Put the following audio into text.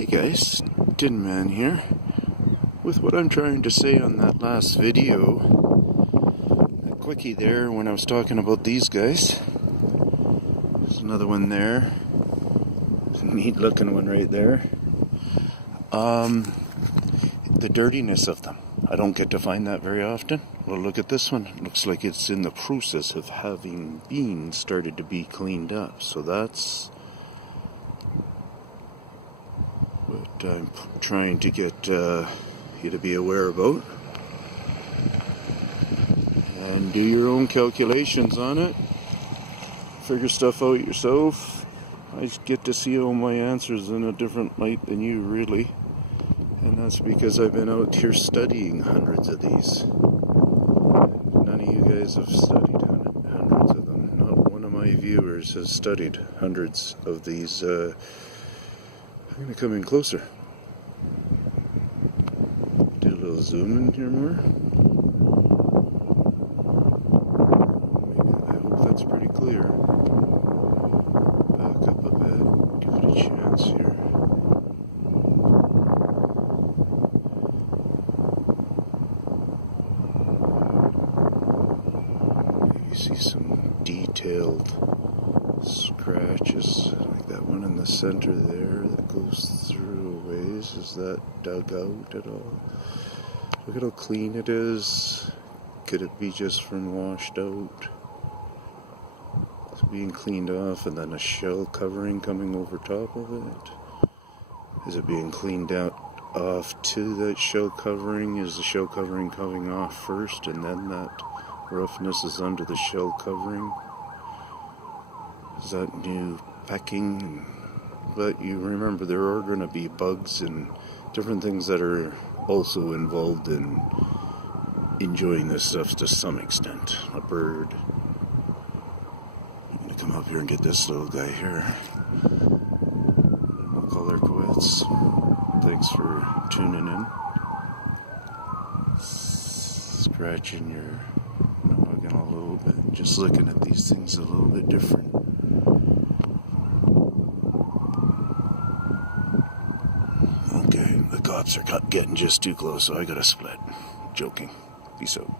Hey guys, Tinman here with what I'm trying to say on that last video. A quickie there when I was talking about these guys. There's another one there. There's a neat looking one right there. The dirtiness of them. I don't get to find that very often. Well, look at this one. It looks like it's in the process of having been started to be cleaned up. So that's what I'm trying to get you to be aware about. And do your own calculations on it. Figure stuff out yourself. I get to see all my answers in a different light than you, really. And that's because I've been out here studying hundreds of these. None of you guys have studied hundreds of them. Not one of my viewers has studied hundreds of these. I'm going to come in closer. Do a little zoom in here more. I hope that's pretty clear. Back up a bit. Give it a chance here. You see some detailed scratches, like that one in the center there that goes through a ways. Is that dug out at all? Look at how clean it is. Could it be just from washed out? It's being cleaned off and then a shell covering coming over top of it. Is it being cleaned out off to that shell covering? Is the shell covering coming off first and then that roughness is under the shell covering? Is that new pecking? But you remember there are going to be bugs and different things that are also involved in enjoying this stuff to some extent. A bird. I'm going to come up here and get this little guy here. And we'll call her quits. Thanks for tuning in. Scratching your noggin a little bit. Just looking at these things a little bit different. Okay, the cops are getting just too close, so I gotta split. Joking. Peace out.